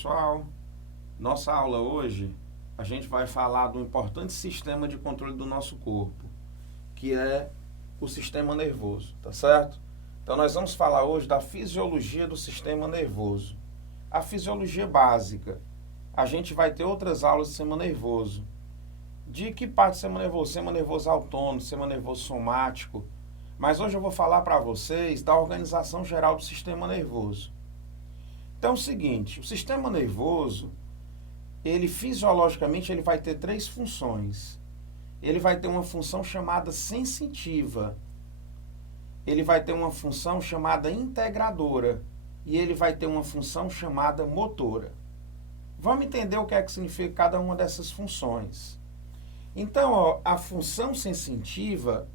pessoal, nossa aula hoje a gente vai falar do importante sistema de controle do nosso corpo, que é o sistema nervoso, tá certo? Então nós vamos falar hoje da fisiologia do sistema nervoso. A fisiologia básica. A gente vai ter outras aulas do sistema nervoso. De que parte do sistema nervoso? Sistema nervoso autônomo, sistema nervoso somático. Mas hoje eu vou falar para vocês da organização geral do sistema nervoso. Então é o seguinte, o sistema nervoso, ele fisiologicamente ele vai ter três funções. Ele vai ter uma função chamada sensitiva. Ele vai ter uma função chamada integradora. E ele vai ter uma função chamada motora. Vamos entender o que é que significa cada uma dessas funções. Então, ó, a função sensitiva,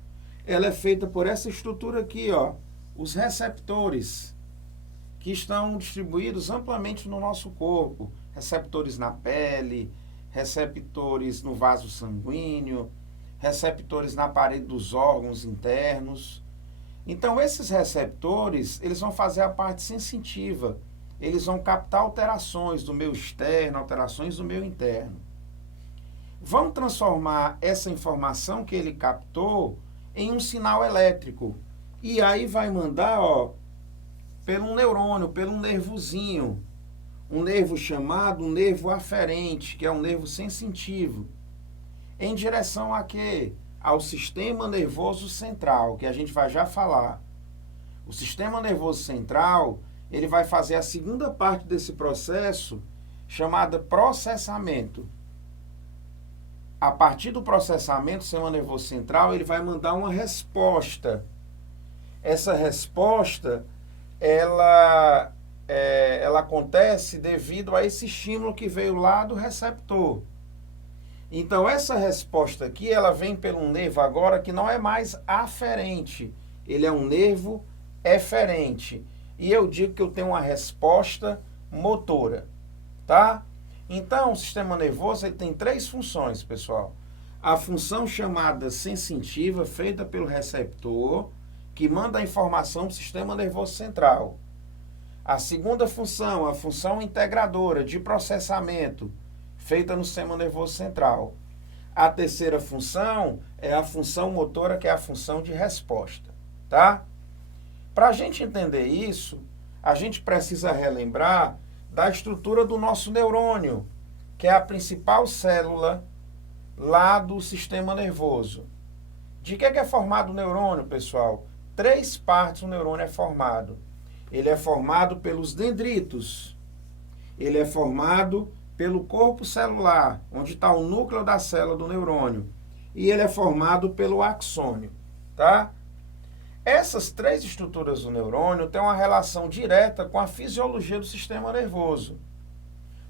ela é feita por essa estrutura aqui, ó, os receptores, que estão distribuídos amplamente no nosso corpo. Receptores na pele, receptores no vaso sanguíneo, receptores na parede dos órgãos internos. Então, esses receptores, eles vão fazer a parte sensitiva. Eles vão captar alterações do meio externo, alterações do meio interno. Vão transformar essa informação que ele captou em um sinal elétrico. E aí vai mandar, ó, pelo neurônio, pelo nervozinho. Um nervo chamado nervo aferente, que é um nervo sensitivo. Em direção a quê? Ao sistema nervoso central, que a gente vai já falar. O sistema nervoso central, ele vai fazer a segunda parte desse processo, chamada processamento. A partir do processamento, o sistema nervoso central, ele vai mandar uma resposta. Essa resposta, ela acontece devido a esse estímulo que veio lá do receptor. Então, essa resposta aqui, ela vem pelo nervo agora que não é mais aferente. Ele é um nervo eferente. E eu digo que eu tenho uma resposta motora, tá? Então, o sistema nervoso ele tem três funções, pessoal. A função chamada sensitiva, feita pelo receptor, que manda a informação para o sistema nervoso central. A segunda função, a função integradora de processamento, feita no sistema nervoso central. A terceira função é a função motora, que é a função de resposta, tá? Para a gente entender isso, a gente precisa relembrar da estrutura do nosso neurônio, que é a principal célula lá do sistema nervoso. De que é formado o neurônio, pessoal? Três partes o neurônio é formado. Ele é formado pelos dendritos. Ele é formado pelo corpo celular, onde está o núcleo da célula do neurônio. E ele é formado pelo axônio, tá? Essas três estruturas do neurônio têm uma relação direta com a fisiologia do sistema nervoso.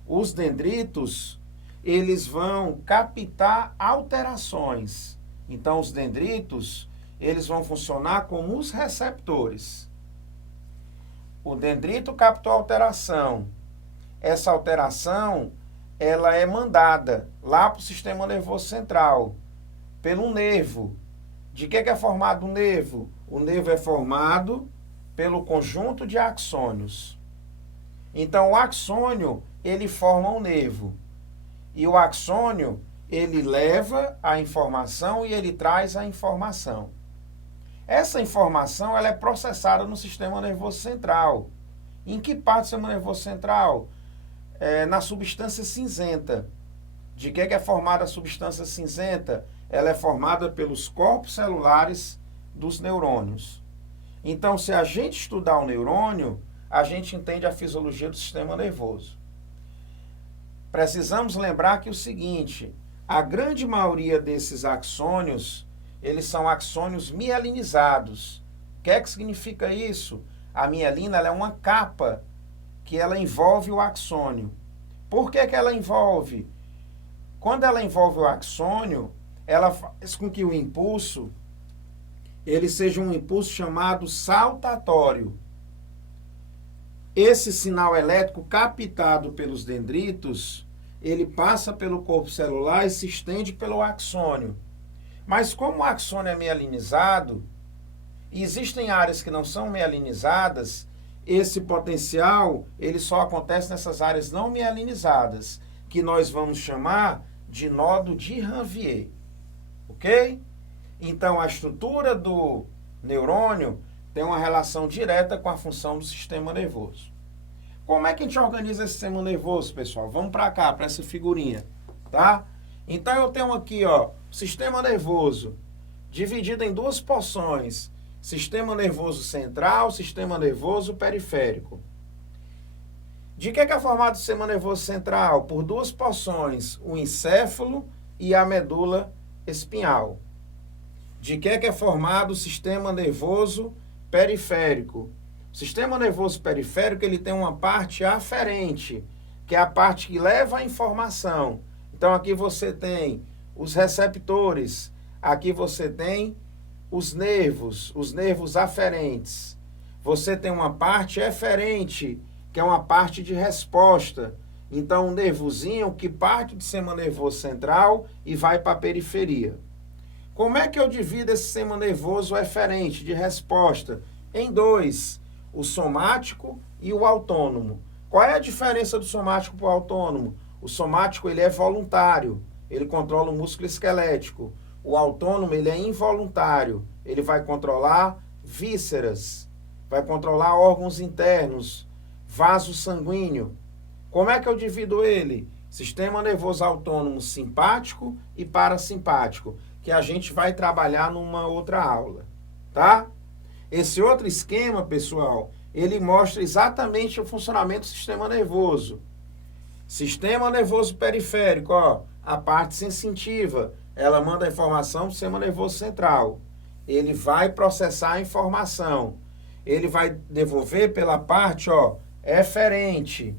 Os dendritos, eles vão captar alterações. Então, os dendritos, eles vão funcionar como os receptores. O dendrito captou a alteração. Essa alteração, ela é mandada lá para o sistema nervoso central, pelo nervo. De que é formado o nervo? O nervo é formado pelo conjunto de axônios. Então, o axônio, ele forma o nervo. E o axônio, ele leva a informação e ele traz a informação. Essa informação, ela é processada no sistema nervoso central. Em que parte do sistema nervoso central? Na substância cinzenta. De que é formada a substância cinzenta? Ela é formada pelos corpos celulares dos neurônios. Então, se a gente estudar o neurônio, a gente entende a fisiologia do sistema nervoso. Precisamos lembrar que o seguinte, a grande maioria desses axônios, eles são axônios mielinizados. O que é que significa isso? A mielina ela é uma capa que ela envolve o axônio. Por que ela envolve? Quando ela envolve o axônio, ela faz com que o impulso ele seja um impulso chamado saltatório. Esse sinal elétrico captado pelos dendritos, ele passa pelo corpo celular e se estende pelo axônio. Mas como o axônio é mielinizado, e existem áreas que não são mielinizadas, esse potencial, ele só acontece nessas áreas não mielinizadas, que nós vamos chamar de nodo de Ranvier, ok? Então, a estrutura do neurônio tem uma relação direta com a função do sistema nervoso. Como é que a gente organiza esse sistema nervoso, pessoal? Vamos para cá, para essa figurinha, tá? Então, eu tenho aqui, ó, sistema nervoso dividido em duas porções. Sistema nervoso central, sistema nervoso periférico. De que é formado o sistema nervoso central? Por duas porções, o encéfalo e a medula espinhal. De que é formado o sistema nervoso periférico? O sistema nervoso periférico, ele tem uma parte aferente, que é a parte que leva a informação. Então, aqui você tem os receptores, aqui você tem os nervos aferentes. Você tem uma parte eferente, que é uma parte de resposta. Então, um nervozinho que parte do sistema nervoso central e vai para a periferia. Como é que eu divido esse sistema nervoso eferente de resposta? Em dois, o somático e o autônomo. Qual é a diferença do somático para o autônomo? O somático, ele é voluntário, ele controla o músculo esquelético. O autônomo, ele é involuntário, ele vai controlar vísceras, vai controlar órgãos internos, vaso sanguíneo. Como é que eu divido ele? Sistema nervoso autônomo simpático e parasimpático, que a gente vai trabalhar numa outra aula, tá? Esse outro esquema, pessoal, ele mostra exatamente o funcionamento do sistema nervoso. Sistema nervoso periférico, ó, a parte sensitiva, ela manda a informação para o sistema nervoso central. Ele vai processar a informação. Ele vai devolver pela parte, ó, eferente.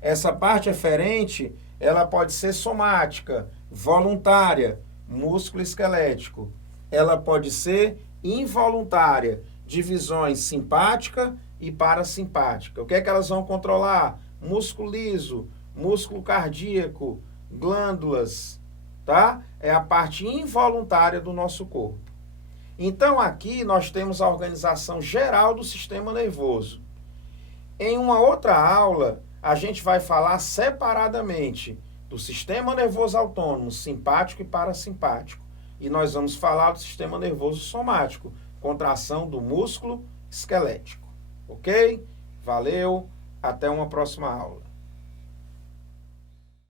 Essa parte eferente, ela pode ser somática, voluntária, músculo esquelético. Ela pode ser involuntária, divisões simpática e parasimpática. O que é que elas vão controlar? Músculo liso, músculo cardíaco, glândulas, tá? É a parte involuntária do nosso corpo. Então, aqui nós temos a organização geral do sistema nervoso. Em uma outra aula, a gente vai falar separadamente do sistema nervoso autônomo, simpático e parasimpático. E nós vamos falar do sistema nervoso somático, contração do músculo esquelético. Ok? Valeu, até uma próxima aula.